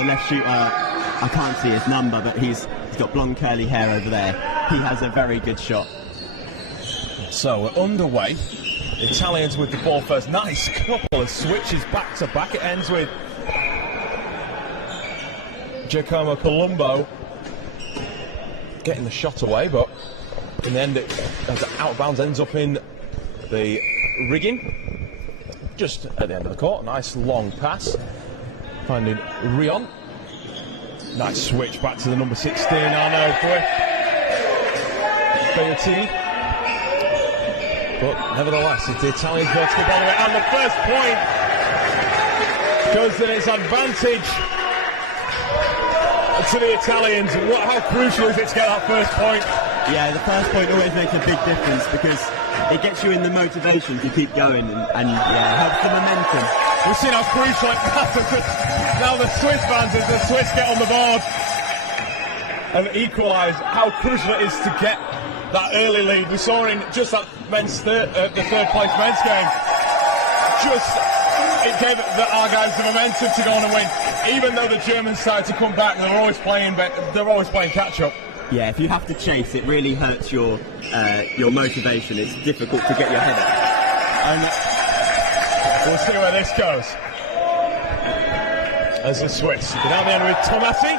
The left shooter, I can't see his number, but he's got blonde curly hair over there. He has a very good shot. So we're underway. The Italians with the ball first. Nice couple of switches back to back. It ends with Giacomo Colombo getting the shot away, but in the end it, as out of bounds, ends up in the rigging just at the end of the court. Nice long pass finding Rion. Nice switch back to the number 16 Arno Beatini. But nevertheless, if the Italians go to the ball away, and the first point goes in its advantage to the Italians. How crucial is it to get that first point? Yeah, the first point always makes a big difference because it gets you in the motivation to keep going and helps the momentum. We've seen how crucial it matters. Now the Swiss fans, as the Swiss get on the board and equalise, how crucial it is to get that early lead. We saw in just that the third place men's game, it gave our guys the momentum to go on and win. Even though the Germans started to come back, they're always playing catch up. Yeah, if you have to chase, it really hurts your motivation. It's difficult to get your head up. And we'll see where this goes. As the Swiss down the end with Tomasi.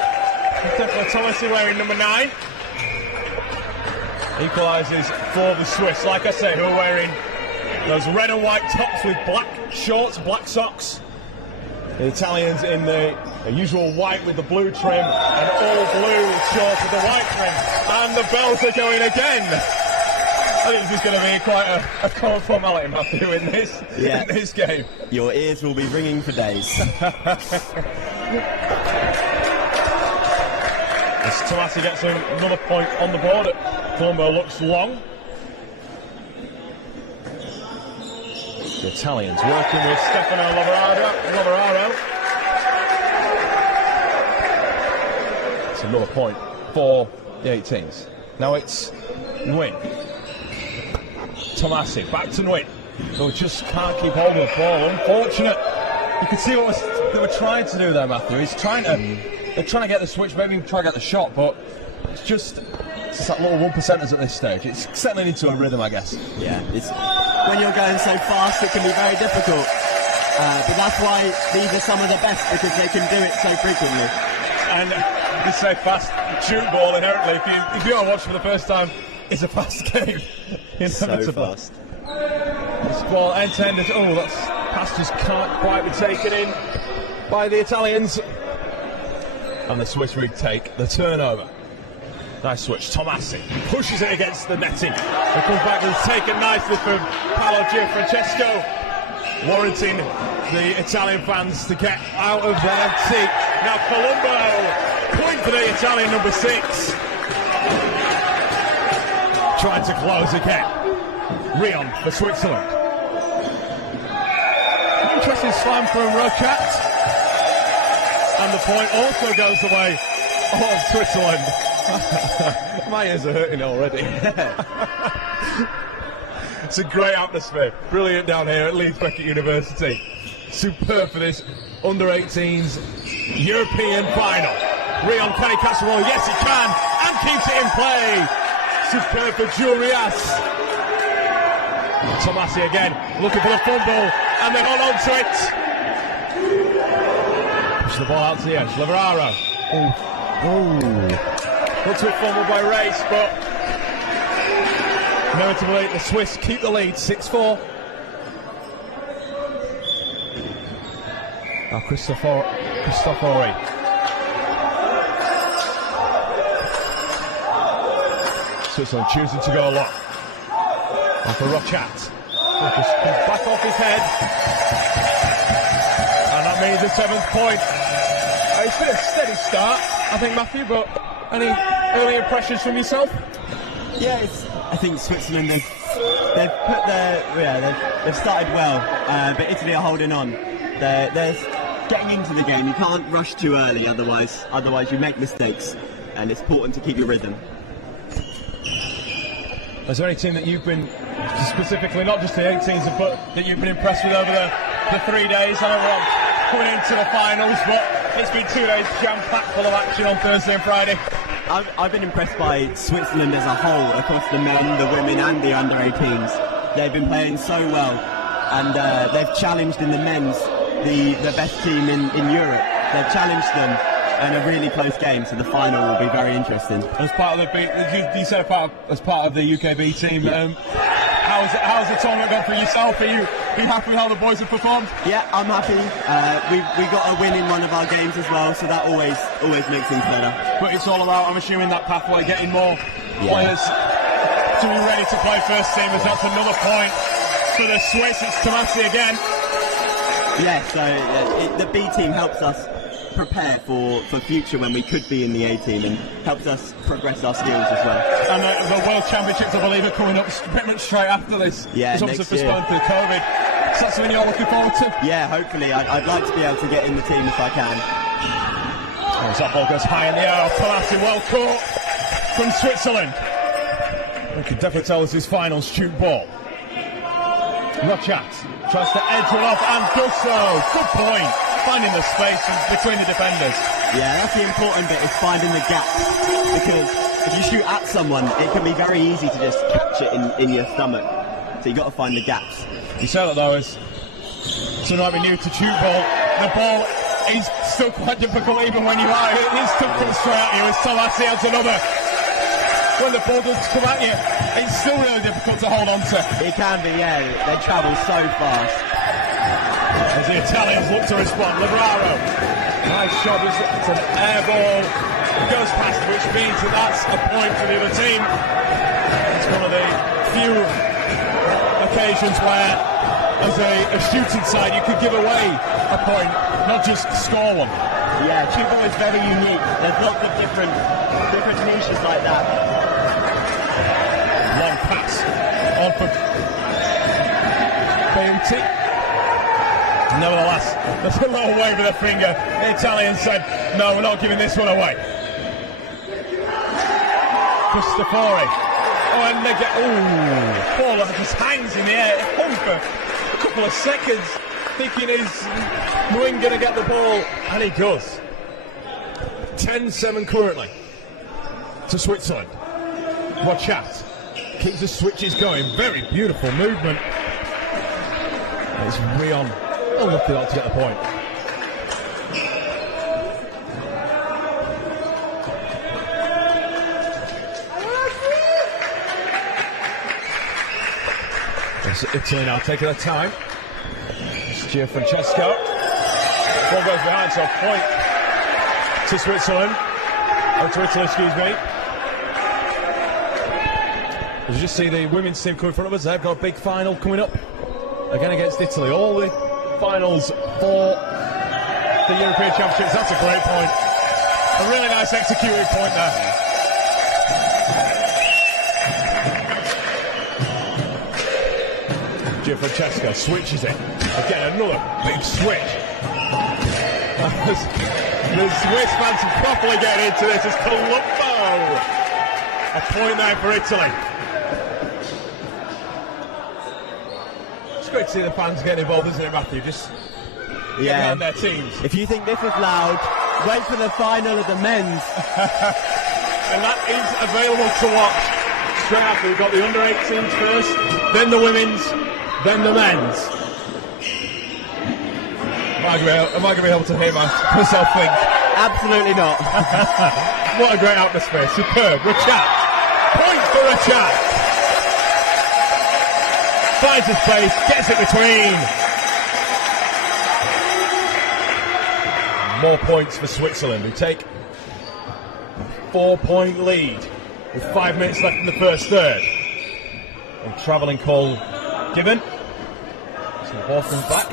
Tomasi wearing number 9. Equalises for the Swiss. Like I said, who are wearing those red and white tops with black shorts, black socks. The Italians in the usual white with the blue trim and all blue shorts with the white trim. And the bells are going again. I think this is going to be quite a common formality, Matthew, in this game. Your ears will be ringing for days. As Tomasi gets another point on the board, Colombo looks long. The Italians working with Stefano Lavoraro. It's another point for the 18s. Now it's Nguyen. Tomasi, back to Nguyen. So just can't keep hold of the ball. Unfortunate. You can see what they were trying to do there, Matthew. They're trying to get the switch, maybe try to get the shot, but it's just that little 1%ers at this stage. It's settling into a rhythm, I guess. Yeah, when you're going so fast, it can be very difficult. But that's why these are some of the best, because they can do it so frequently. And you say fast tchoukball inherently. If you are watching for the first time, it's a fast game. So fast. This ball end to end. Oh, that pass just can't quite be taken in by the Italians. And the Swiss retake the turnover. Nice switch. Tomasi pushes it against the netting. It comes back and it's taken nicely from Paolo Gianfrancesco, warranting the Italian fans to get out of their seat. Now Colombo, point for the Italian number 6. Trying to close again. Rion for Switzerland. Interesting slam from Rochat. And the point also goes the way of Switzerland. My ears are hurting already. It's a great atmosphere. Brilliant down here at Leeds Beckett University. Superb for this under-18s European final. Rion, can he catch the ball? Yes, he can, and keeps it in play. Superb for Jurias. Tomasi again, looking for the fumble, and they hold on to it. Push the ball out to the edge. Lavoraro. Got to a fumble by Race, but inevitably the Swiss keep the lead, 6-4. Now Cristofori. Switzerland choosing to go long. And for Rochat. Just comes back off his head. And that means the 7th point. It's been a steady start, I think, Matthew, but any early impressions from yourself? Yeah, I think Switzerland, they've started well, but Italy are holding on. They're getting into the game. You can't rush too early, otherwise you make mistakes, and it's important to keep your rhythm. Is there any team that you've been specifically, not just the 18s, but that you've been impressed with over the 3 days? I know we're coming into the finals, but It's been 2 days jam-packed full of action on Thursday and Friday. I've been impressed by Switzerland as a whole, across the men, the women and the under-18s. They've been playing so well, and they've challenged in the men's the best team in Europe. They've challenged them in a really close game, so the final will be very interesting. As part of the you said as part of the UKB team. Yeah. How's the tournament gone for yourself? Are you happy with how the boys have performed? Yeah, I'm happy. We got a win in one of our games as well, so that always makes things better. But it's all about, I'm assuming, that pathway, getting more players to be ready to play first team, as that's another point for the Swiss. It's Tomasi again. Yeah, so the B team helps us prepare for future when we could be in the A team, and helps us progress our skills as well. And the World Championships, I believe, are coming up pretty much straight after this. Yeah, it's obviously next year. postponed through COVID. Is that something you're looking forward to? Yeah, hopefully. I'd like to be able to get in the team if I can. As that ball goes high in the air, Tomasi well caught from Switzerland. We can definitely tell this is finals Tchoukball. Rochat tries to edge one off and does so. Good point. Finding the space between the defenders. Yeah, that's the important bit, is finding the gap. Because if you shoot at someone, it can be very easy to just catch it in your stomach. So you've got to find the gaps. You say that though, as so might be new to Tchoukball. The ball is still quite difficult even when you are. It is still coming straight at you. As Tomasi adds another. When the ball does come at you, it's still really difficult to hold on to. It can be, yeah. They travel so fast. As the Italians look to respond, Labraro. Nice shot, it's an air ball. It goes past, which means that that's a point for the other team. It's one of the few occasions where, as a shooting side, you could give away a point, not just score one. Yeah, Tchoukball is very unique. There's lots of different niches like that. Long pass on for Beauty. Nevertheless, there's a little wave with a finger. The Italian said, no, we're not giving this one away. Cristofori. Oh, and they get, ball that just hangs in the air. It hung for a couple of seconds, thinking is Nguyen going to get the ball, and he does. 10-7 currently to Switzerland. Rochat keeps the switches going. Very beautiful movement. It's Rion. Oh, look at that to get the point. It's Italy now taking their time. It's Gianfrancesco. Ball goes behind, so point to Switzerland. Or to Italy, excuse me. As you just see the women's team coming in front of us, they've got a big final coming up again against Italy. All the finals for the European Championships. That's a great point. A really nice executed point there. Gianfrancesco switches it. Again, another big switch. The Swiss fans are properly getting into this. It's Colombo. A point there for Italy. It's great to see the fans getting involved, isn't it, Matthew? Just get behind their teams. If you think this is loud, wait for the final of the men's. And that is available to watch straight after. We've got the under-18s first, then the women's, then the men's. Am I going to be able to hear myself think? Absolutely not. What a great atmosphere. Superb. Rochat. Point for Rochat. Finds his place, gets it between. More points for Switzerland, who take a 4-point lead with 5 minutes left in the first third. And travelling call given. So the ball comes back.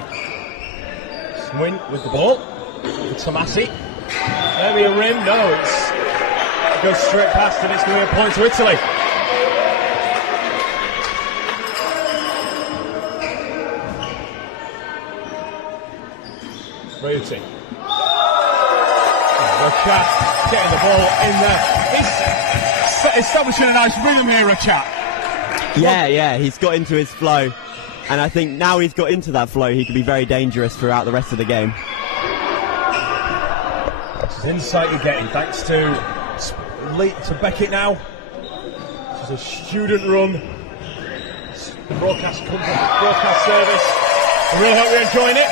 Swin with the ball. Tomasi. Maybe a rim. No, it goes straight past, and it's going to be a point to Italy. Beauty. Rochat getting the ball in there. He's establishing a nice rhythm here, Rochat. Yeah, he's got into his flow. And I think now he's got into that flow, he could be very dangerous throughout the rest of the game. Insight you're getting thanks to Beckett now. This is a student run. The broadcast comes up, broadcast service. I really hope you're enjoying it.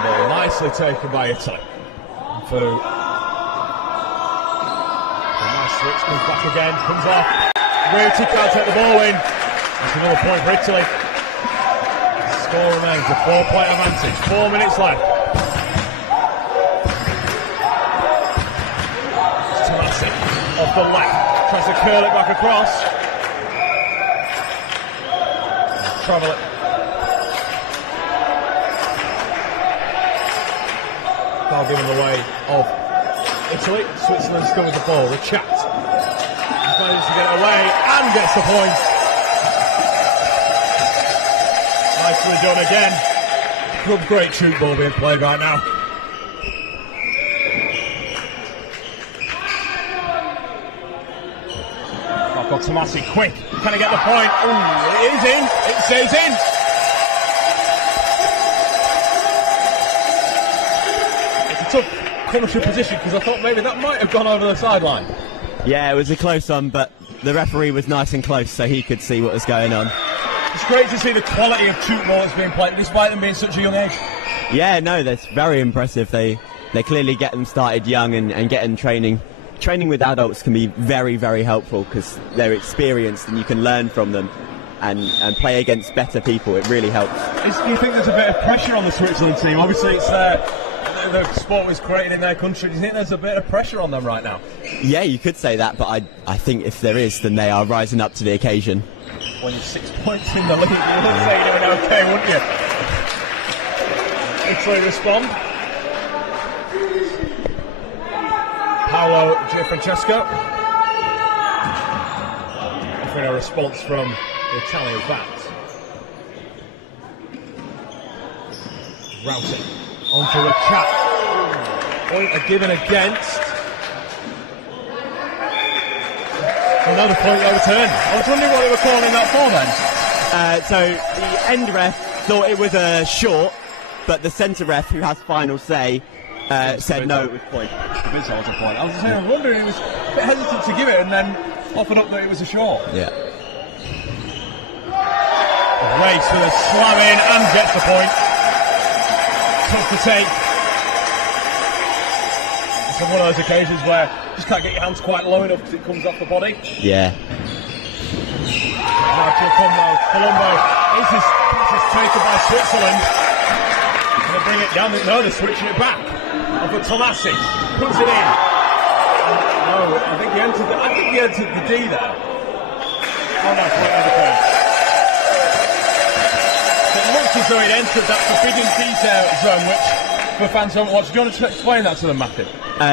Ball nicely taken by Italy. For a nice switch, comes back again, comes off. Rarity can't take the ball in. That's another point for Italy. Score remains a 4-point advantage. 4 minutes left. Tomasi off the left. Tries to curl it back across. Travel it. Foul given the way of Italy. Switzerland still with the ball. The chat. He manages to get it away and gets the point. Nicely done again. Club great tchoukball being played right now. Back on Tomasi, quick. Can he get the point? Ooh, it is in. It says in. It's a tough punishing position because I thought maybe that might have gone over the sideline. Yeah, it was a close one, but the referee was nice and close so he could see what was going on. It's great to see the quality of tchoukball that's being played, despite them being such a young age. Yeah, no, that's very impressive. They clearly get them started young and getting training. Training with adults can be very, very helpful because they're experienced and you can learn from them and play against better people. It really helps. Do you think there's a bit of pressure on the Switzerland team? Obviously, it's the sport was created in their country. Do you think there's a bit of pressure on them right now? Yeah, you could say that, but I think if there is, then they are rising up to the occasion. When you're 6 points in the league, you would say you're doing okay, wouldn't you? Italy respond. Paolo Francesco. Offering a response from the Italian backs. Routing onto the chat. Point given against. Another point overturned. I was wondering what they were calling that for then. So the end ref thought it was a short, but the centre ref, who has final say, said no, it was point. It was a point. I was wondering, he was a bit hesitant to give it and then offered up that it was a short. Yeah. Race with a slam in and gets the point. Tough to take. It's one of those occasions where you just can't get your hands quite low enough because it comes off the body. Yeah. Colombo. This is taken by Switzerland. Going to bring it down. No, they're switching it back. Up at Tomasi. Puts it in. No, I think he entered the D there. Oh no, point of the point. It looks as though it entered that forbidden detail zone, which for fans who haven't watched, do you want to explain that to them, Matthew?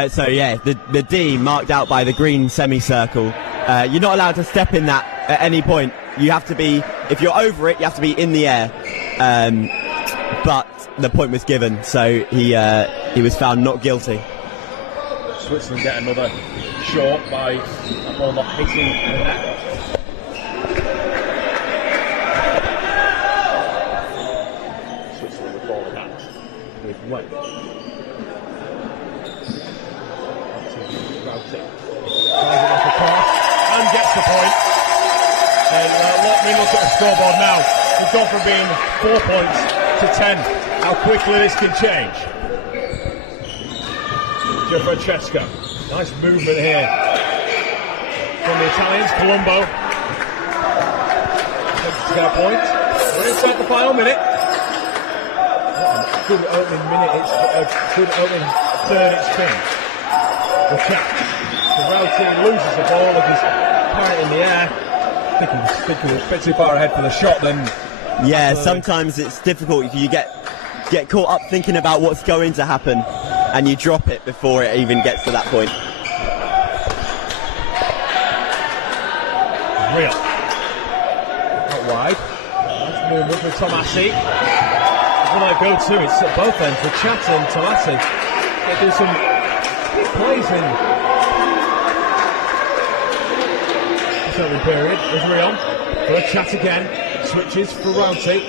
So yeah, the D marked out by the green semicircle. You're not allowed to step in that at any point. You have to be, if you're over it, you have to be in the air. But the point was given, so he was found not guilty. Switzerland get another short by that ball not hitting the net. Switzerland with ball in hand with weight. Tries it off the pass and gets the point. And let me look at the scoreboard now. We've gone from being 4 points to 10. How quickly this can change. Francesco. Nice movement here from the Italians. Colombo. To get a point. We're inside the final minute. What a good opening minute. It's a good opening third it's been. The chat. The rail team loses the ball and is carried in the air. I think he was a bit too far ahead for the shot then. Yeah, sometimes it's difficult if you get caught up thinking about what's going to happen and you drop it before it even gets to that point. Real. Not wide. Nice movement for Tomasi. When I go to, it's at both ends, the chat and Tomasi. They do some big plays in the opening period. There's Rion. For a chat again. Switches for Routy.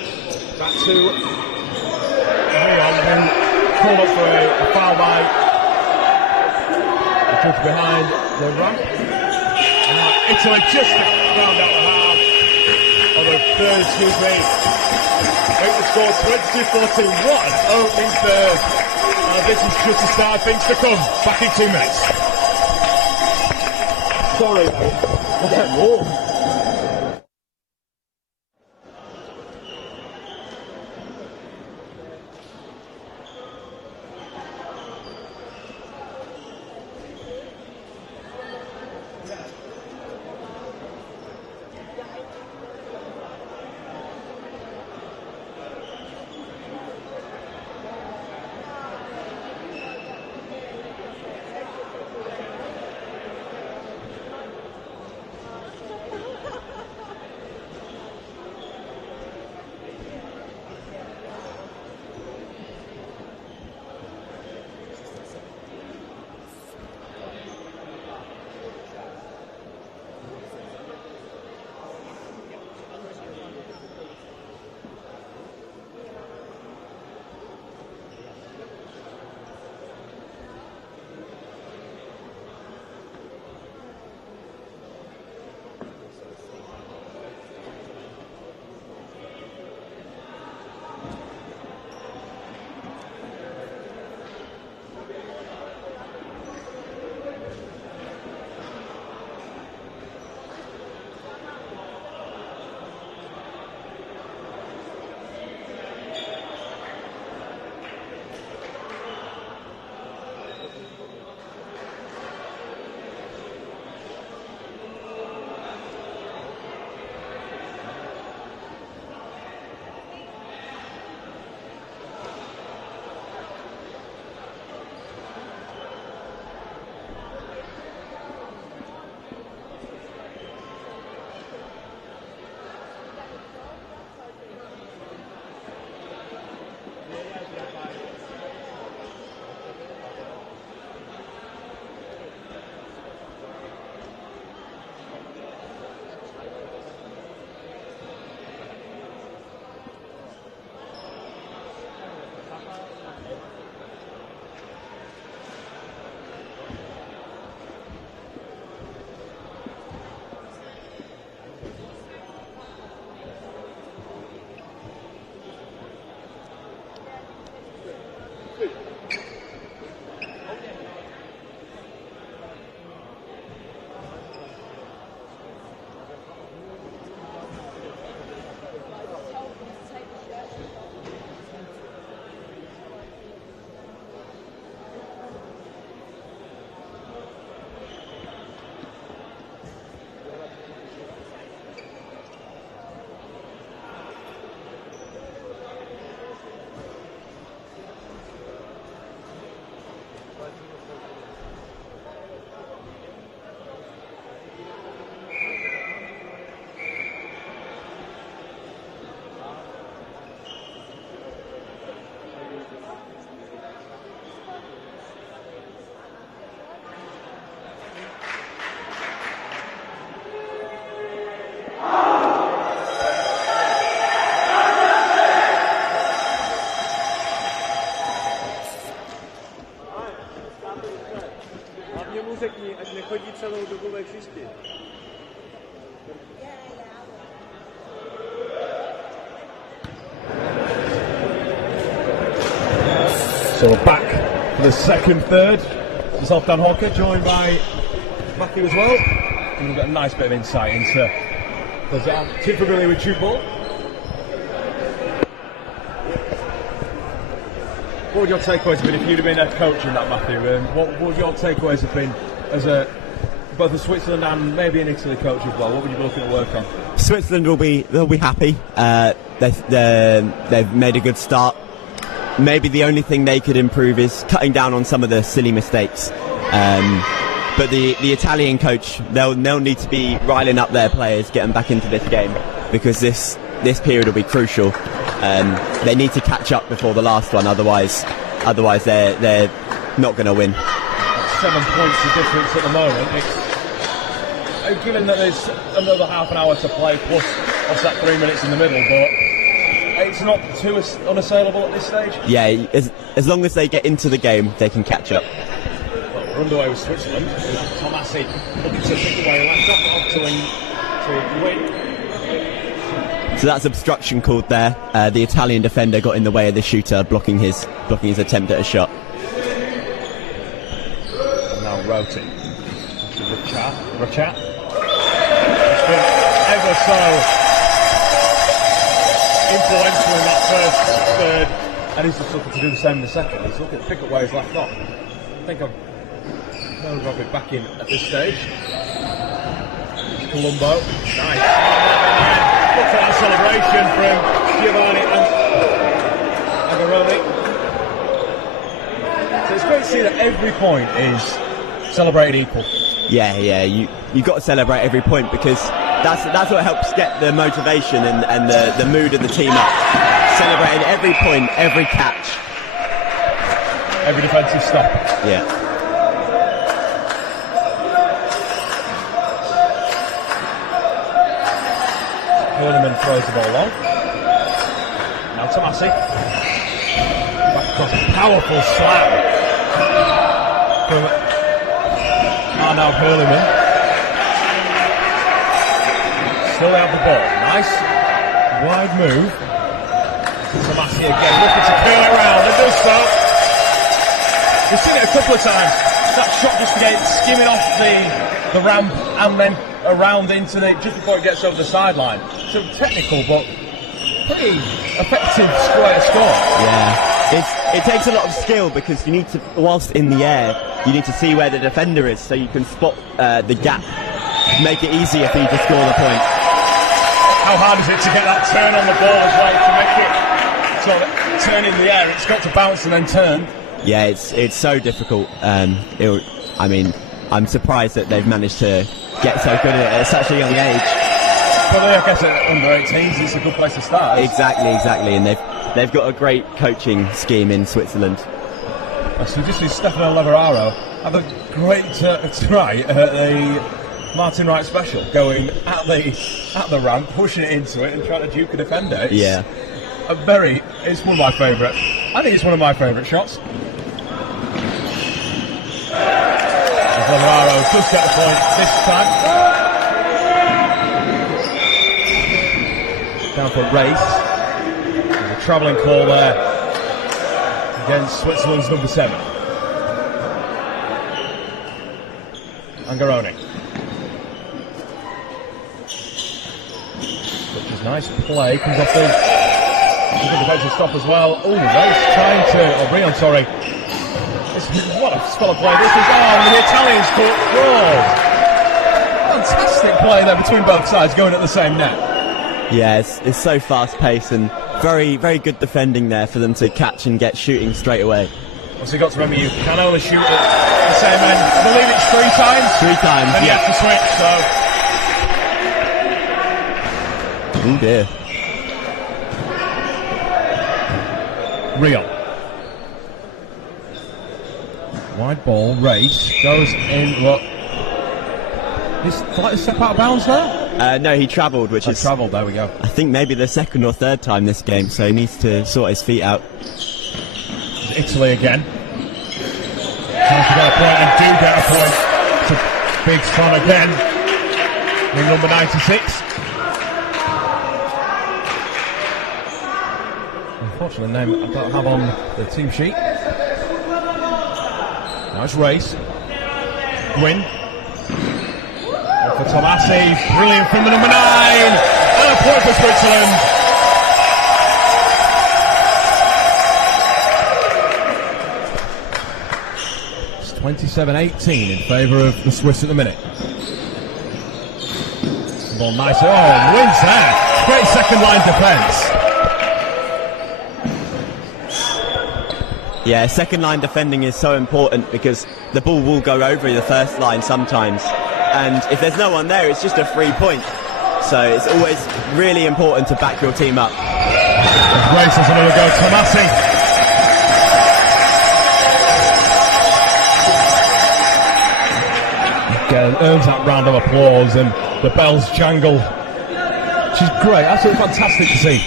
Back to Leon, then called up for a foul by the judge behind the ramp. Italy just round out the half of the third Scoop A. Make the score 22-14. What an opening third. This is just the start of things to come. Back in 2 minutes. Sorry, I'll get warm. řekni, ať nechodí celou dobu ve křišti. So back for the second third. It's off Dan Hawker, joined by Matthew as well. And we've got a nice bit of insight into those that aren't too familiar with tchoukball. What would your takeaways have been if you'd have been a coach in that, Matthew? What would your takeaways have been as both a Switzerland and maybe an Italy coach as well? What would you be looking to work on? Switzerland they'll be happy. They've made a good start. Maybe the only thing they could improve is cutting down on some of the silly mistakes. But the Italian coach, they'll need to be riling up their players, getting back into this game, because this period will be crucial. They need to catch up before the last one, otherwise they're not going to win. 7 points the difference at the moment. Given that there's another half an hour to play plus that 3 minutes in the middle, but points are not too unassailable at this stage? Yeah, as long as they get into the game, they can catch up. We're underway with Switzerland. Tomasi looking to pick away, left off to win. So that's obstruction called there. The Italian defender got in the way of the shooter, blocking his attempt at a shot. And now Roti. Rachat. He's been ever so influential in that first third, and he's just looking to do the same in the second. He's looking to pick up where he's left off. I think I've got it back in at this stage. Colombo, nice. Look at that celebration from Giovanni and Agaroni. So it's great to see that every point is celebrated equal. Yeah, you got to celebrate every point because that's what helps get the motivation and the mood of the team up. Celebrating every point, every catch, every defensive stop. Yeah. Hurliman throws the ball long. Now Tomasi. Back across, powerful slam from now Hurliman. Still out the ball. Nice wide move. Tomasi again looking to curl it round and does so. We've seen it a couple of times. That shot just to get it skimming off the ramp and then around into the just before it gets over the sideline. So technical, but pretty effective score. Yeah, it takes a lot of skill because you need to, whilst in the air, you need to see where the defender is so you can spot the gap, make it easier for you to score the point. How hard is it to get that turn on the ball as well to make it so that turn in the air? It's got to bounce and then turn. Yeah, it's so difficult. I mean, I'm surprised that they've managed to get so good at it at such a young age. Well, I guess at under 18s, it's a good place to start. Exactly, and they've got a great coaching scheme in Switzerland. So just see Stefano Leveraro had a great try at the Martin Wright special, going at the ramp, pushing it into it, and trying to duke a defender. It's one of my favourite. I think it's one of my favourite shots. Leveraro does get the point this time. Down for race. There's a travelling call there against Switzerland's number 7. Angaroni. Which is nice play. Comes off the defensive stop as well. Oh, race trying to. Brion, sorry. What a spell of play this is. Oh, the Italians caught. Whoa. Fantastic play there between both sides, going at the same net. Yeah, it's so fast-paced and very, very good defending there for them to catch and get shooting straight away. Also, you've got to remember you can only shoot at the same end. I believe it's 3 times. 3 times, and yeah. You have to switch, so. Oh dear. Rio. Wide ball, race, goes in, look. He's slightly step out of bounds there? No, he travelled, which is... Travelled, there we go. I think maybe the 2nd or 3rd time this game, so he needs to sort his feet out. Italy again. Trying to get a point and do get a point. To Big Son again. In number 96. Unfortunately, the name I don't have on the team sheet. Nice race. Gwyn. For Tomasi, brilliant from the number 9, and a point for Switzerland. It's 27-18 in favour of the Swiss at the minute. Ball nice. Oh, wins there. Great second line defence. Yeah, second line defending is so important because the ball will go over the first line sometimes. And if there's no one there, it's just a free point. So it's always really important to back your team up. Race has another go. Tomasi. Again, earns that round of applause and the bells jangle. She's great, absolutely fantastic to see.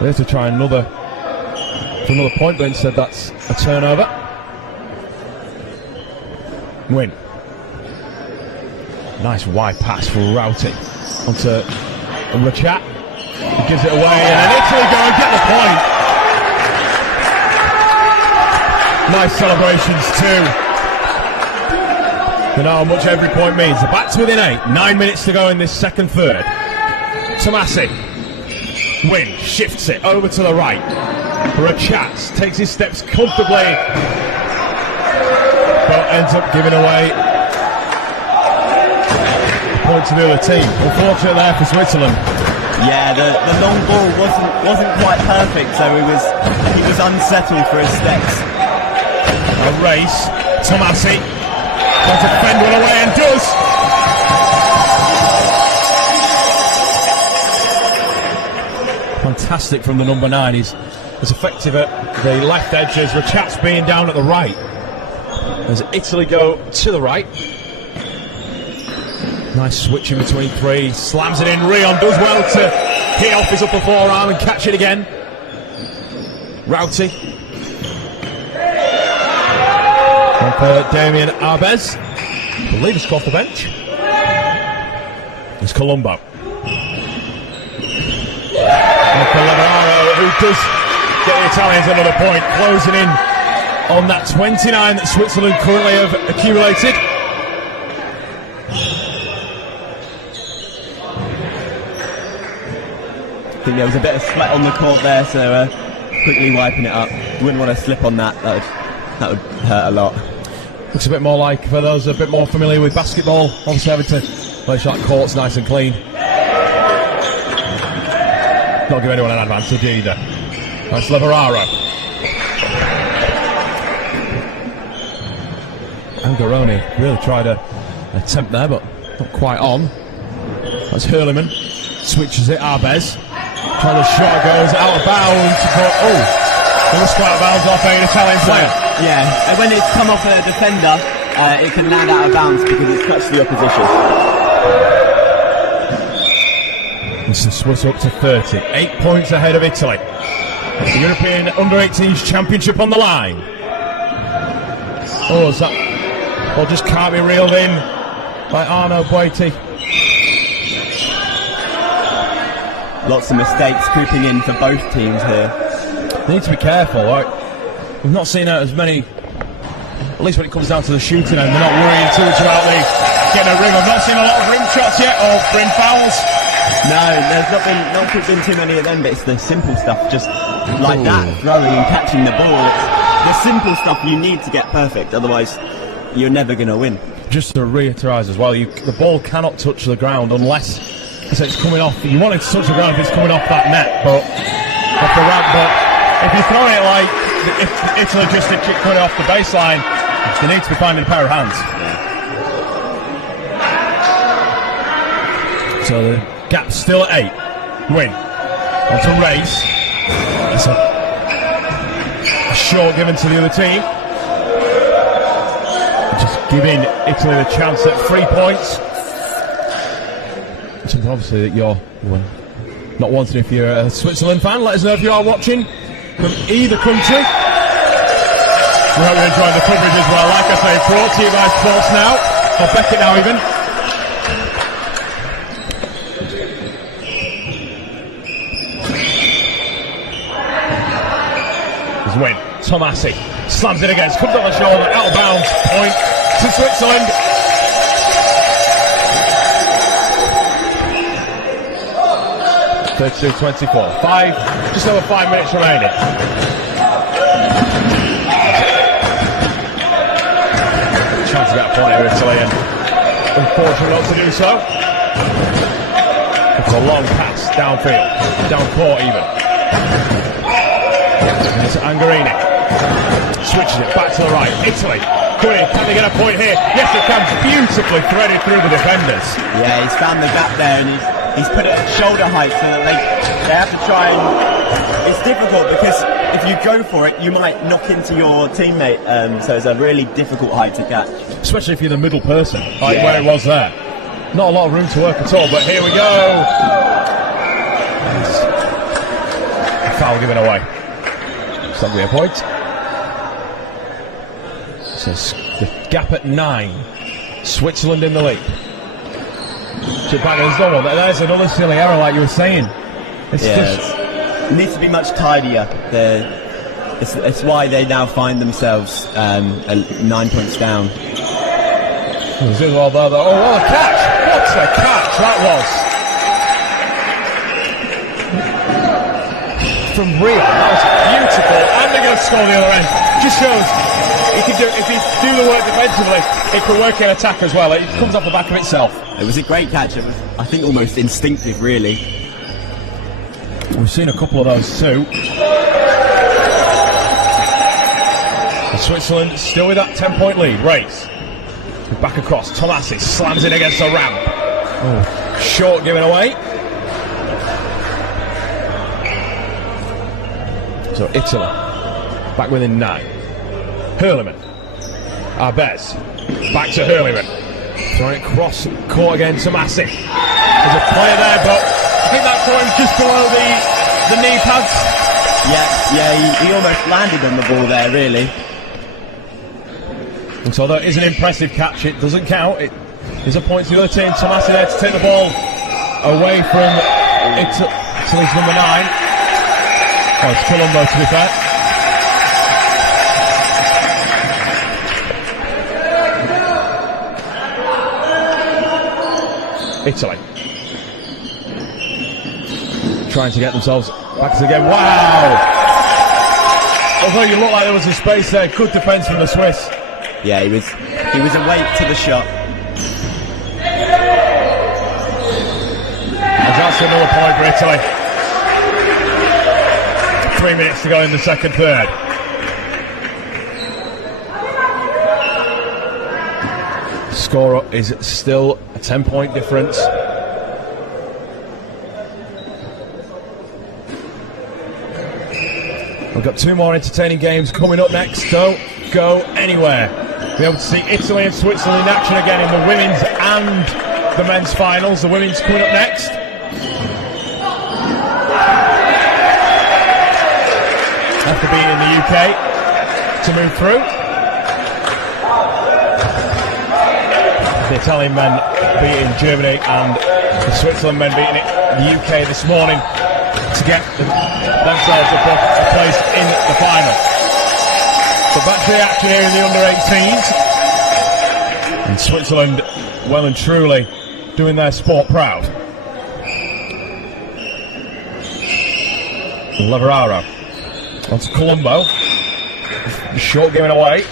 They have to try another point, but instead that's a turnover. Win. Nice wide pass for Routy onto Rachat. He gives it away, and then Italy go and get the point. Nice celebrations too. You know how much every point means. They're back to within 8. 9 minutes to go in this second third. Tomasi. Win shifts it over to the right. Rachat takes his steps comfortably, but ends up giving away a point to the other team. Unfortunate there for Switzerland. Yeah, the long ball wasn't quite perfect, so he was unsettled for his steps. A race. Tomasi tries to fend one away and does. Fantastic from the number 9. He's as effective at the left edge as Rachat's being down at the right. As Italy go to the right. Nice switch in between 3. Slams it in. Rion does well to hit off his upper forearm and catch it again. Routy. And for Damien Arbez. I believe he's off the bench. It's Colombo. And for Lavarro, who does get the Italians another point, closing in on that 29 that Switzerland currently have accumulated. I think there was a bit of sweat on the court there, so quickly wiping it up. Wouldn't want to slip on that. That would hurt a lot. Looks a bit more like, for those a bit more familiar with basketball, obviously having to make sure that court's nice and clean. Not give anyone an advantage either. That's Lavararo. Angaroni really tried an attempt there, but not quite on. That's Hurliman. Switches it, Arbez. Trying to shot, goes out of bounds, but it was quite out of bounds off an Italian player. Yeah, and when it's come off a defender, it can land out of bounds because it's touched the opposition. It's the Swiss up to 30. 8 points ahead of Italy. The European Under-18s Championship on the line. Oh, is that... Well, just can't be reeled in by Arno Boiti. Lots of mistakes creeping in for both teams here. They need to be careful. We've not seen as many, at least when it comes down to the shooting end, they're not worrying too much about getting a rim. I've not seen a lot of rim shots yet, or rim fouls. No, there's not been too many of them, but it's the simple stuff, just like that, throwing and catching the ball. It's the simple stuff you need to get perfect, otherwise you're never going to win. Just to reitermise as well, the ball cannot touch the ground unless it's coming off. You want it to touch the ground if it's coming off that net, but off the ramp. But if you're throwing it like it's a logistic kick coming off the baseline, they need to be finding a pair of hands. So the gap's still at 8. Win. On to race. It's a short given to the other team. Just giving Italy the chance at 3 points. Something obviously that you're not wanting if you're a Switzerland fan. Let us know if you are watching from either country. We hope you're enjoying the coverage as well. Like I say, brought to you by Sports Now, or Beckett Now even. Win. Tomasi slams it against, comes on the shoulder, out of bounds, point to Switzerland. (32-24). Just over 5 minutes remaining. Chance to get a point here, Italy, and unfortunately not to do so. It's a long pass downfield, down court even. It's Angarini. Switches it back to the right. Italy. Can they get a point here? Yes, they can. Beautifully threaded through the defenders. Yeah, he's found the gap there and he's put it at shoulder height so that they have to try and... It's difficult because if you go for it, you might knock into your teammate. So it's a really difficult height to catch. Especially if you're the middle person, like where it was there. Not a lot of room to work at all, but here we go. foul given away. So that'll be a point. So the gap at 9. Switzerland in the lead. There's another silly error, like you were saying. It needs to be much tidier. It's why they now find themselves 9 points down. Oh, what a catch! What a catch that was! From Rio, that was beautiful, and they're going to score the other end. Just shows if you do the work defensively, it can work in attack as well. It comes off the back of itself. It was a great catch. It was, I think, almost instinctive, really. We've seen a couple of those too. And Switzerland still with that 10-point lead. Race. Back across. Tomasi slams it against the ramp. Oh, short given away. So Italy back within 9. Hurleyman. Arbez. Back to Hurleyman. Throwing it cross court again. Tomasi. There's a player there, but I think that caught him just below the knee pads. Yeah, he almost landed on the ball there, really. And so that is an impressive catch. It doesn't count. It is a point to the other team. Tomasi there to take the ball away from Italy's number 9. Oh, it's Colombo, to be fair. Italy trying to get themselves back again. Wow! Although you look like there was a space there, good defence from the Swiss. Yeah, he was awake to the shot. And that's another point for Italy. 3 minutes to go in the second third. Score is still a 10-point difference. We've got 2 more entertaining games coming up next. Don't go anywhere. We'll be able to see Italy and Switzerland in action again in the women's and the men's finals. The women's coming up next. After being in the UK to move through. The Italian men beating Germany and the Switzerland men beating the UK this morning to get themselves a place in the final. So back to the action here in the under-18s. And Switzerland well and truly doing their sport proud. Lavararo onto Colombo. Short giving away.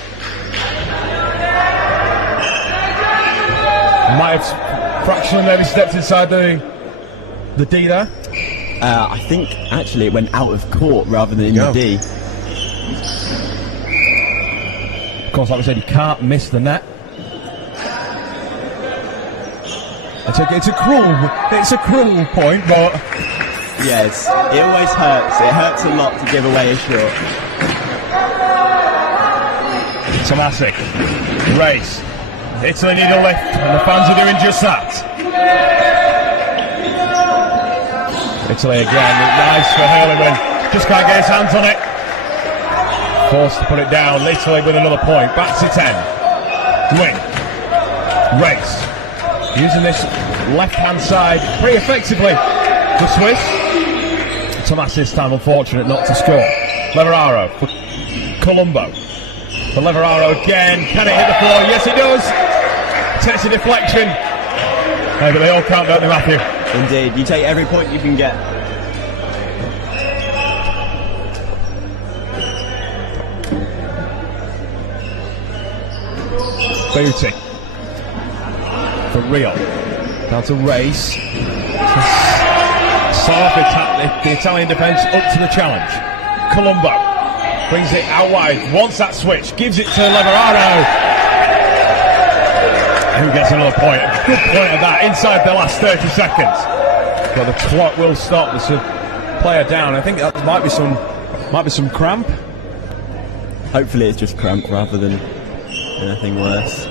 Might have fractionally maybe stepped inside the D there. I think actually it went out of court rather than in the D. Of course, like we said, you can't miss the net. It's a cruel point, but yes, it always hurts. It hurts a lot to give away a shot. Tomasi, race. Italy need a lift, and the fans are doing just that. Italy again, nice for Hurleyman. Just can't get his hands on it. Forced to put it down. Italy with another point. Back to 10. Win. Race. Using this left-hand side pretty effectively. The Swiss. Tomasi this time unfortunate not to score. Lavararo for Colombo. For Lavararo again. Can it hit the floor? Yes, it does. Takes a deflection. But they all count, don't they, Matthew? Indeed. You take every point you can get. Beauty. For Rio. Down to Race. The Italian defence up to the challenge. Colombo brings it out wide. Wants that switch. Gives it to Lavararo. Who gets another point? A good point of that inside the last 30 seconds. But the clock will stop. There's a player down. I think that might be some cramp. Hopefully it's just cramp rather than anything worse.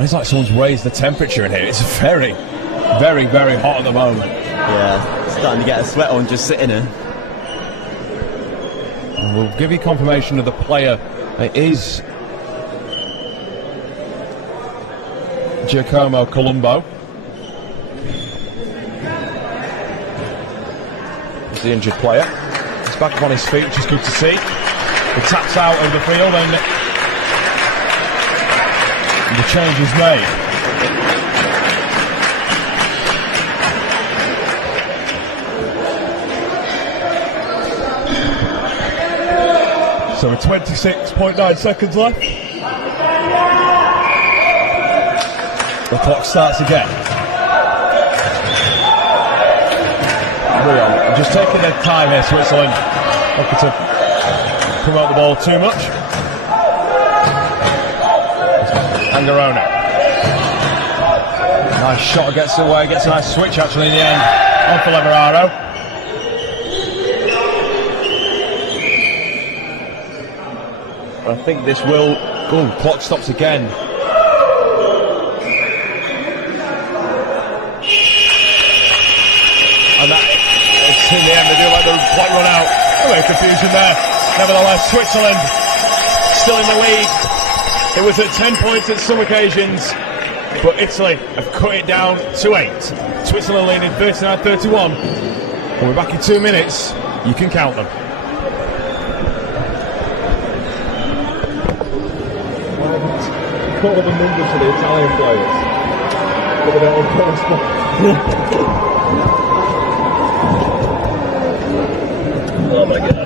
It's like someone's raised the temperature in here. It's very, very, very hot at the moment. Yeah, starting to get a sweat on just sitting here. And we'll give you confirmation of the player. It is Giacomo Colombo. He's the injured player. He's back up on his feet, which is good to see. He taps out of the field and the change is made. So with 26.9 seconds left, the clock starts again. I'm just taking their time here, Switzerland. Looking to promote the ball too much. Angarona. Nice shot, gets away, gets a nice switch actually in the end. On for Leverado. I think this will. Oh, clock stops again. And that, it's in the end, they do let the clock run out. A bit of confusion there. Nevertheless, Switzerland still in the lead. It was at 10 points at some occasions, but Italy have cut it down to 8. Switzerland leading 39-31. And we're back in 2 minutes. You can count them. Call the numbers for the Italian players. Look at that on Oh my god.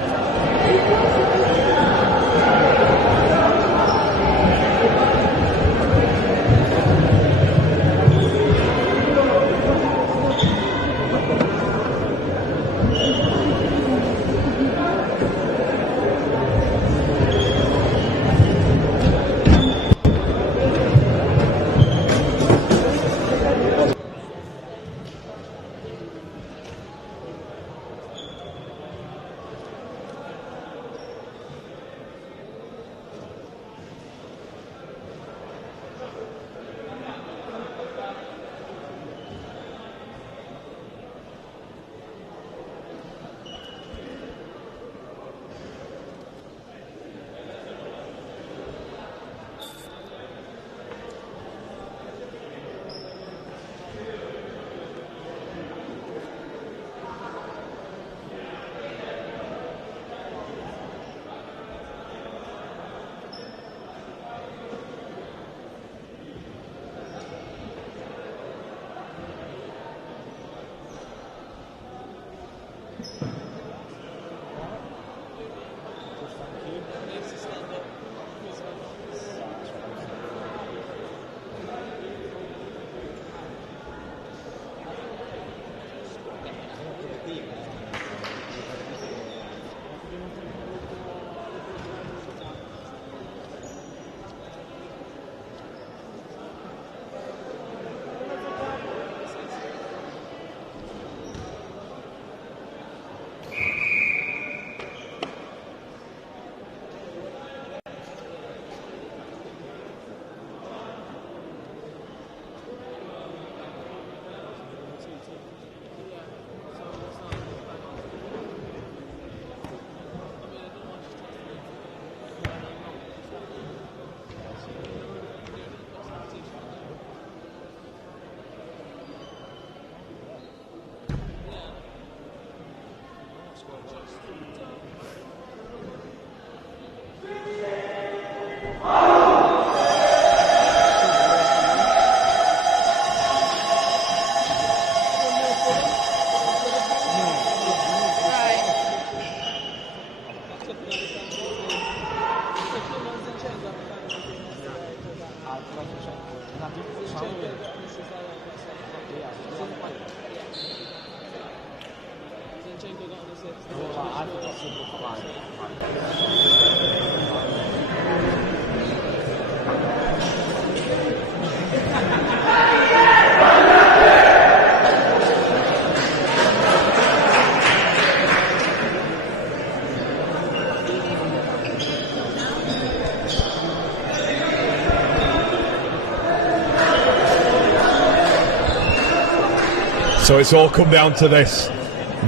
So it's all come down to this,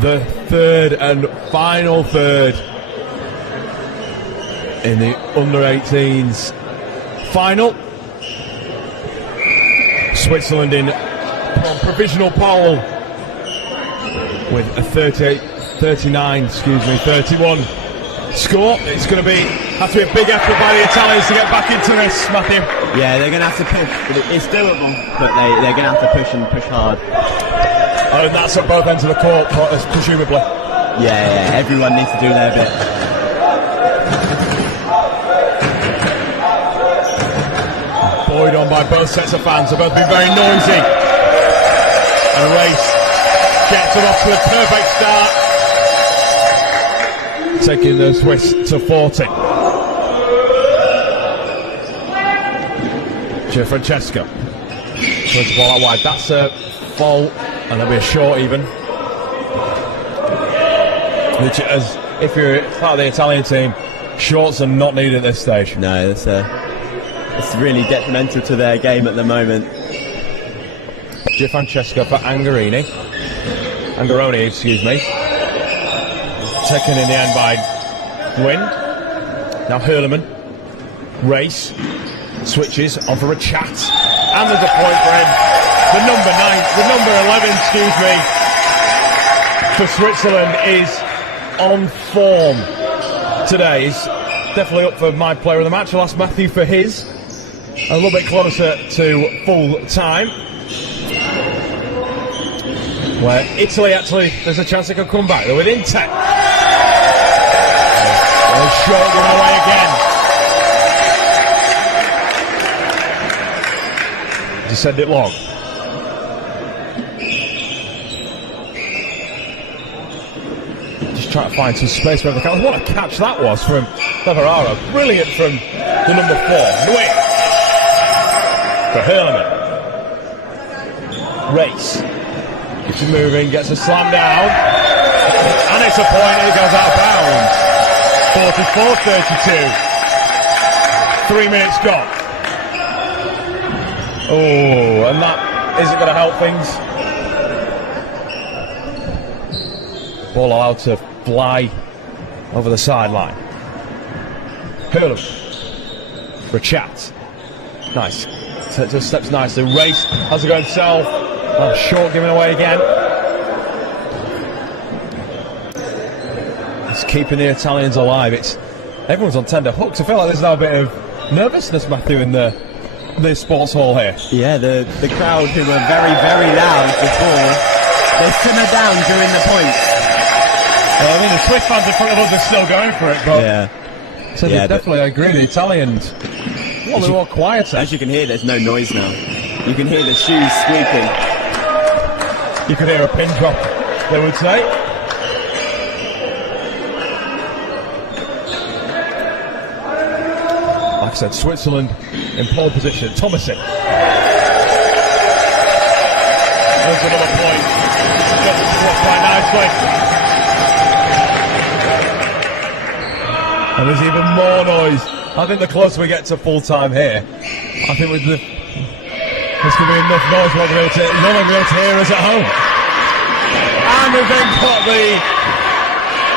the third and final third in the under-18s final. Switzerland in provisional pole with a 31 score. It's going to have to be a big effort by the Italians to get back into this, Matthew. Yeah, they're going to have to push, but it's doable, but they're going to have to push and push hard. Oh, and that's at both ends of the court, presumably. Yeah, everyone needs to do their bit. Buoyed on by both sets of fans. They've both been very noisy. And a race gets them off to a perfect start, taking the Swiss to 40. Francesco throws the ball out wide. That's a foul, and that'll be a short even. Which, as if you're part of the Italian team, shorts are not needed at this stage. No, it's really detrimental to their game at the moment. Francesco for Angaroni, excuse me. Taken in the end by Gwyn. Now Hurleman. Race. Switches on for a chat. And there's a point for him. The number 11, for Switzerland is on form today. He's definitely up for my player of the match. I'll ask Matthew for his. A little bit closer to full time. Where Italy actually, there's a chance they could come back. They're within 10. They're short one away again. To send it long. Just trying to find some space wherever they can. What a catch that was from Lavararo. Brilliant from the number 4, Nui. For Hurleman. Race. Keeps moving, gets a slam down. And it's a point, and it goes out of bounds. 44-32. 3 minutes gone. Oh, and that isn't going to help things. Ball allowed to fly over the sideline. Hurlem. Rachat. Nice. Just steps nicely. Race has to go himself. Oh, short giving away again. It's keeping the Italians alive. Everyone's on tender hooks. I feel like there's now a bit of nervousness, Matthew, in the sports hall here. Yeah, the crowd who were very, very loud before, they simmer down during the points. Well, I mean, the Swiss fans in front of us are still going for it, but yeah. So yeah, definitely, I agree. The Italians, well, they're more quieter. As you can hear, there's no noise now. You can hear the shoes squeaking. You can hear a pin drop, they would say. Like I said, Switzerland in pole position. Thomason. There's another point. Got the score quite nicely. And there's even more noise. I think the closer we get to full time here, I think there's going to be enough noise we're not going to be able to hear us at home. And we've then got the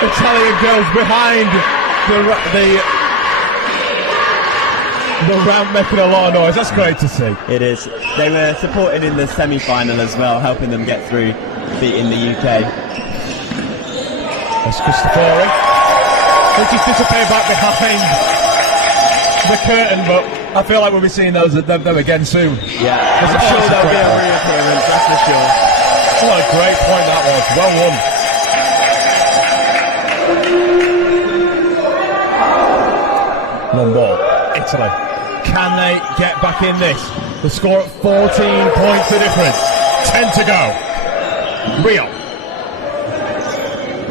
Italian girls behind the ramp making a lot of noise. That's great to see. It is. They were supported in the semi-final as well, helping them get through, beating the UK. That's Cristofori. They just disappear back behind the curtain, but I feel like we'll be seeing them again soon. Yeah, I'm sure there'll be a reappearance, that's for sure. What a great point that was. Well won. Long ball. Italy. Can they get back in this? The score at 14 points the difference. 10 to go. Rio.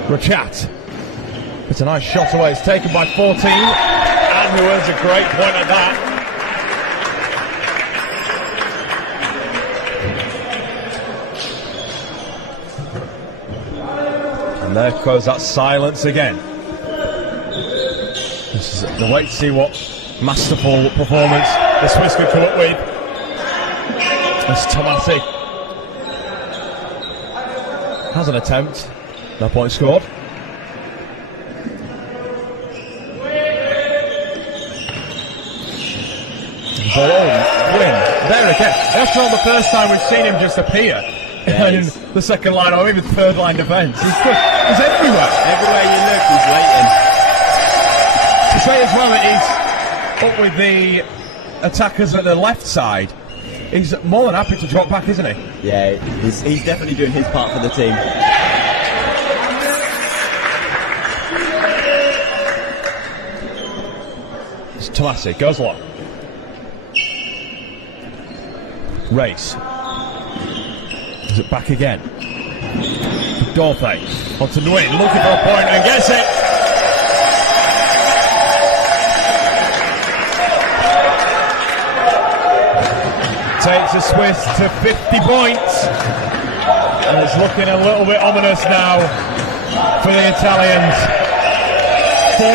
Rachat. It's a nice shot away. It's taken by 14. And who earns a great point at that. And there goes that silence again. This is the wait to see what masterful performance the Swiss could come up with. That's Tomasi. has an attempt. No point scored. Win. There again. That's not the first time we've seen him just appear in the second line or even third line defence. He's good. He's everywhere. Everywhere you look, he's waiting. To say as well that he's up with the attackers at the left side, he's more than happy to drop back, isn't he? Yeah, he's definitely doing his part for the team. It's Tomasi, goes long. Race. Is it back again? Dorfe onto Nguyen, looking for a point and gets it. Takes the Swiss to 50 points. And it's looking a little bit ominous now for the Italians.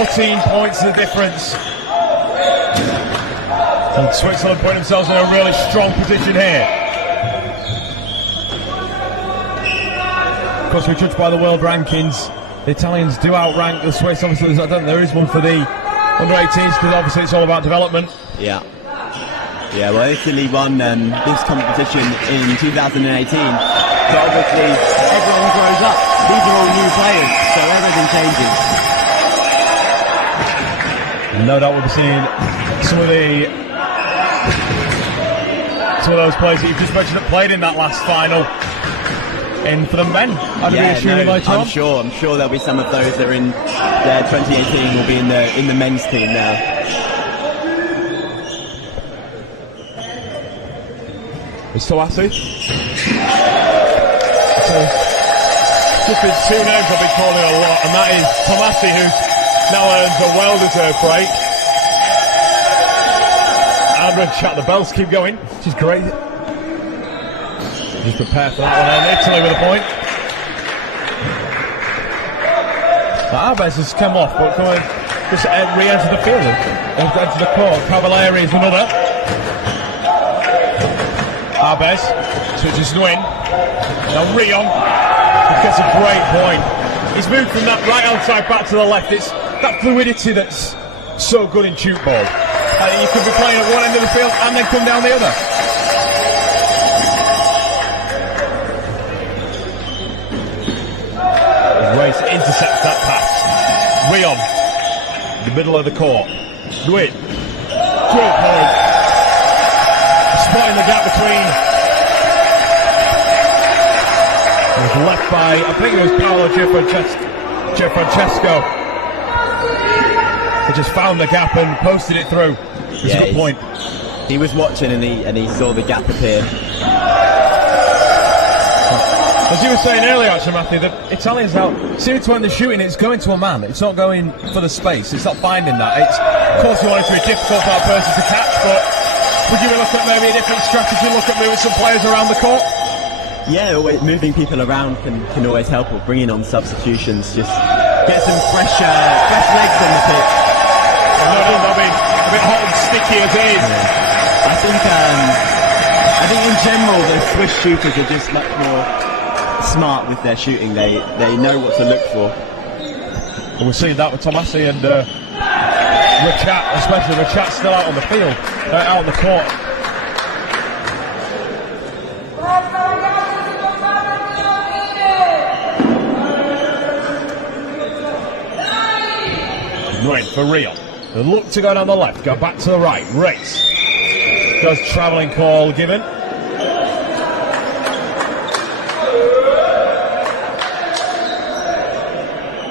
14 points the difference. And Switzerland put themselves in a really strong position here. Of course, we judge by the world rankings. The Italians do outrank the Swiss. Obviously, there is one for the under-18s because obviously it's all about development. Yeah. Yeah, well, Italy won this competition in 2018. So obviously, everyone grows up. These are all new players, so everything changes. No doubt we'll be seeing some of those players that you've just mentioned that played in that last final in for the men. I'm sure there'll be some of those that are in 2018 will be in the men's team now. It's Tomasi. So, just been two names I've been calling a lot, and that is Tomasi, who now earns a well-deserved break. And Chat, the bells keep going, which is great. Just prepare for that one, and Italy with a point. Arbes has come off, but just re-entered the field, entered the court. Cavalieri is another. Arbes switches Nguyen. Now Rion gets a great point. He's moved from that right hand side back to the left. It's that fluidity that's so good in tchoukball. You could be playing at one end of the field and then come down the other. Race intercepts that pass. Rion, the middle of the court. Nguyen, great point. Spotting the gap between. It was left by, I think it was Paolo Gianfrancesco. He just found the gap and posted it through. It was a good point. He was watching and he saw the gap appear. As you were saying earlier, actually, Matthew, the Italians now seem to when they're shooting, it's going to a man. It's not going for the space. It's not finding that. Of course, you want it to be difficult for that person to catch, but would you look at maybe a different strategy? Look at moving some players around the court. Yeah, moving people around can always help, or bringing on substitutions. Just get some fresh legs on the pitch. A bit hot and sticky as it is. Yeah. I think in general the Swiss shooters are just much more smart with their shooting. They know what to look for. Well, we're seeing that with Tomasi and Rachat, especially Rachat still out on the field, out on the court. Right for Rio. They look to go down the left, go back to the right, race. Does travelling call given.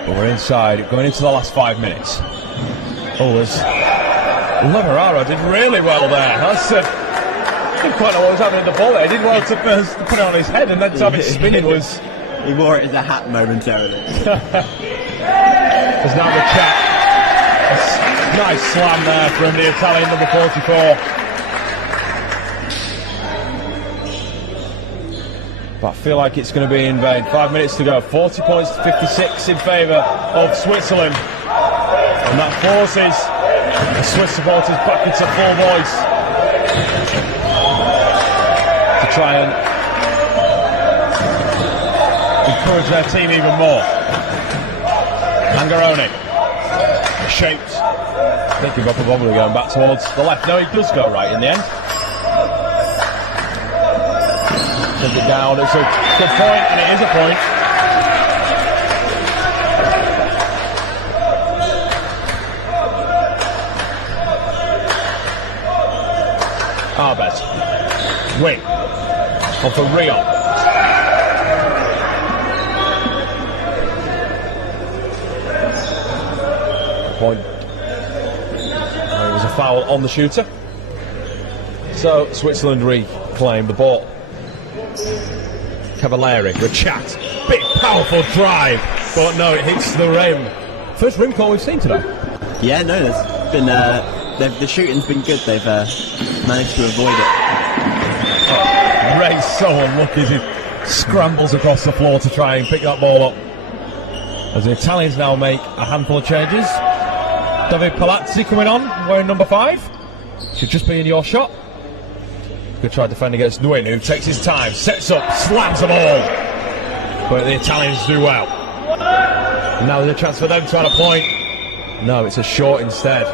But we're inside, going into the last 5 minutes. Oh, there's Leverara did really well there. That's didn't quite know what was happening to the ball there. He did well to put it on his head, and then to have it spinning was. He wore it as a hat momentarily. There's now the chat. Nice slam there from the Italian number 44. But I feel like it's going to be in vain. 5 minutes to go. 40 points to 56 in favour of Switzerland. And that forces the Swiss supporters back into full voice to try and encourage their team even more. Mangaroni. Shaped. Thinking about probably going back towards the left. No, he does go right in the end. Sends it down. It's a good point, and it is a point. Arbez. Win. On for Rio. Point. It was a foul on the shooter. So Switzerland reclaim the ball. Cavalieri, Rachat. Big powerful drive. But no, it hits the rim. First rim call we've seen today. Yeah, no, there's been the shooting's been good. They've managed to avoid it. Ray's so unlucky as he scrambles across the floor to try and pick that ball up. As the Italians now make a handful of changes. David Palazzi coming on, wearing number 5. Should just be in your shot. Good try to defend against Nguyen, who takes his time, sets up, slams them all. But the Italians do well. And now there's a chance for them to add a point. No, it's a short instead.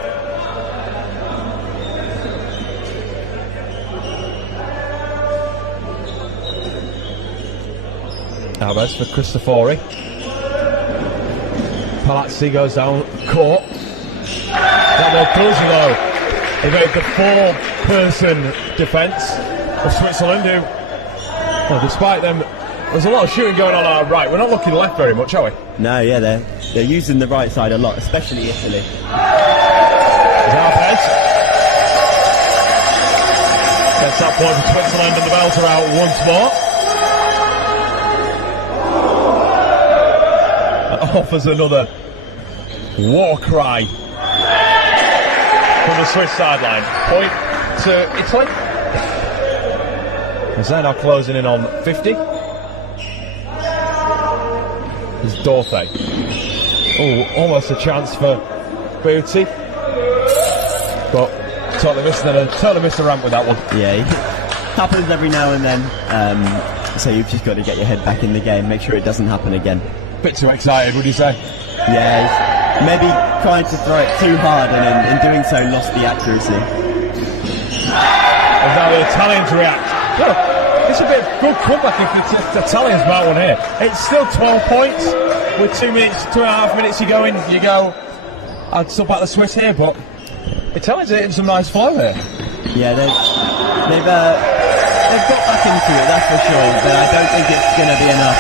Arbez for Cristofori. Palazzi goes down court. That ball does though evade the 4-person defence of Switzerland, who, well, despite them, there's a lot of shooting going on our right. We're not looking left very much, are we? No, yeah, they're using the right side a lot, especially Italy. Arbez gets that point for Switzerland, and the bells are out once more. That offers another war cry from the Swiss sideline. Point to Italy. As they're now closing in on 50. There's Dorthe. Oh, almost a chance for Booty. But totally missed the ramp with that one. Yeah, it happens every now and then. So you've just got to get your head back in the game, make sure it doesn't happen again. Bit too excited, would you say? Yeah, he's maybe trying to throw it too hard and in doing so lost the accuracy. And now the Italians react. Look, it's a bit of good comeback if the Italians might one here. It's still 12 points with 2.5 minutes to go in. You go, I'd still back the Swiss here, but Italians are hitting some nice flow here. Yeah, they've got back into it, that's for sure, but I don't think it's going to be enough.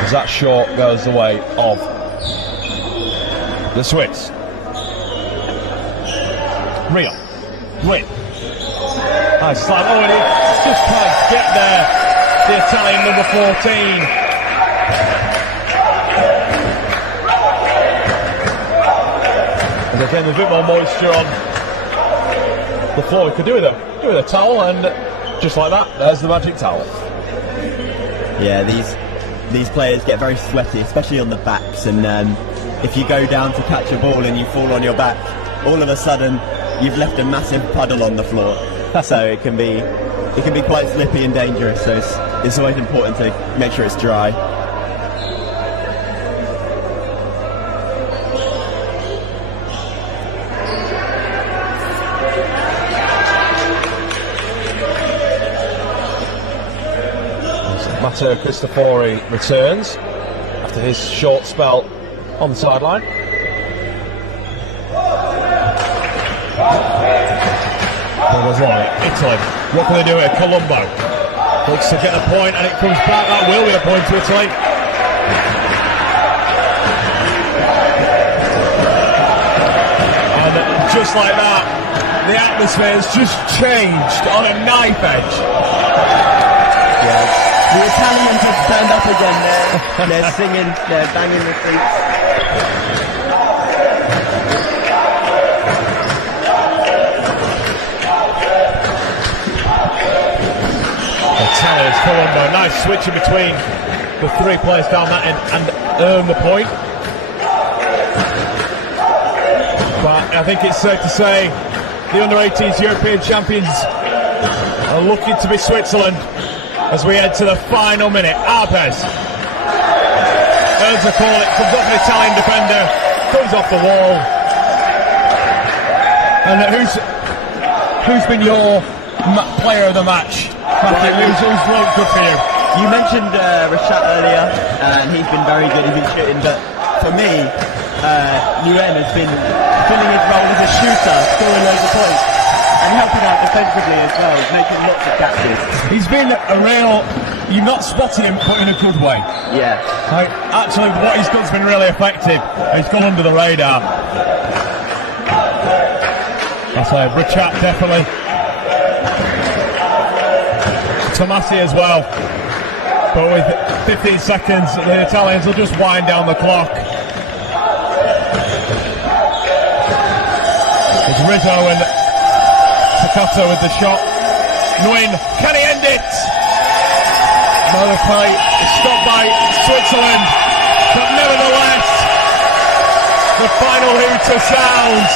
As that short goes the way of the Swiss. Rio. Win. Nice slam. Oh, and he just can't get there. The Italian number 14. And again, there's a bit more moisture on the floor. We could do with a towel, and just like that, there's the magic towel. Yeah, these players get very sweaty, especially on the backs, and if you go down to catch a ball and you fall on your back, all of a sudden you've left a massive puddle on the floor. So it can be quite slippy and dangerous. So it's always important to make sure it's dry. Matteo Cristofori returns after his short spell on the sideline. Italy, what can they do here? Colombo looks to get a point, and it comes back. That will be a point to Italy. And just like that, the atmosphere has just changed on a knife edge. Yeah. The Italians have turned up again. They're singing, they're banging the seats. Italians, Colombo, nice switch in between the 3 players down that end and earn the point. But I think it's safe to say the under-18s European champions are looking to be Switzerland. as we head to the final minute. Arpes earns a call, it comes off an Italian defender, comes off the wall. And who's been your player of the match? Matthew, who's looked good for you? You mentioned Rachat earlier, and he's been very good, he's been shooting, but for me, UN has been filling his role as a shooter, scoring loads of points, and helping out defensively as well, making lots of catches. He's been a real, you've not spotted him, but in a good way. Yeah. Like, actually, what he's done's been really effective. He's gone under the radar. I say, Rachat definitely. Tomasi as well. But with 15 seconds, the Italians will just wind down the clock. It's Rizzo and Takata with the shot. Nguyen, can he end it? Another play is stopped by Switzerland, but nevertheless, the final hooter sounds,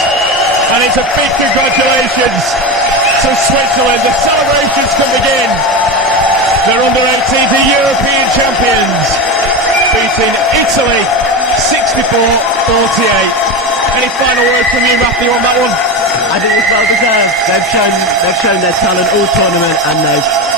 and it's a big congratulations to Switzerland. The celebrations can begin. They're under 18, the European champions, beating Italy 64-48. Any final words from you, Matthew, on that one? I think it's well deserved. They've shown their talent all tournament, and they've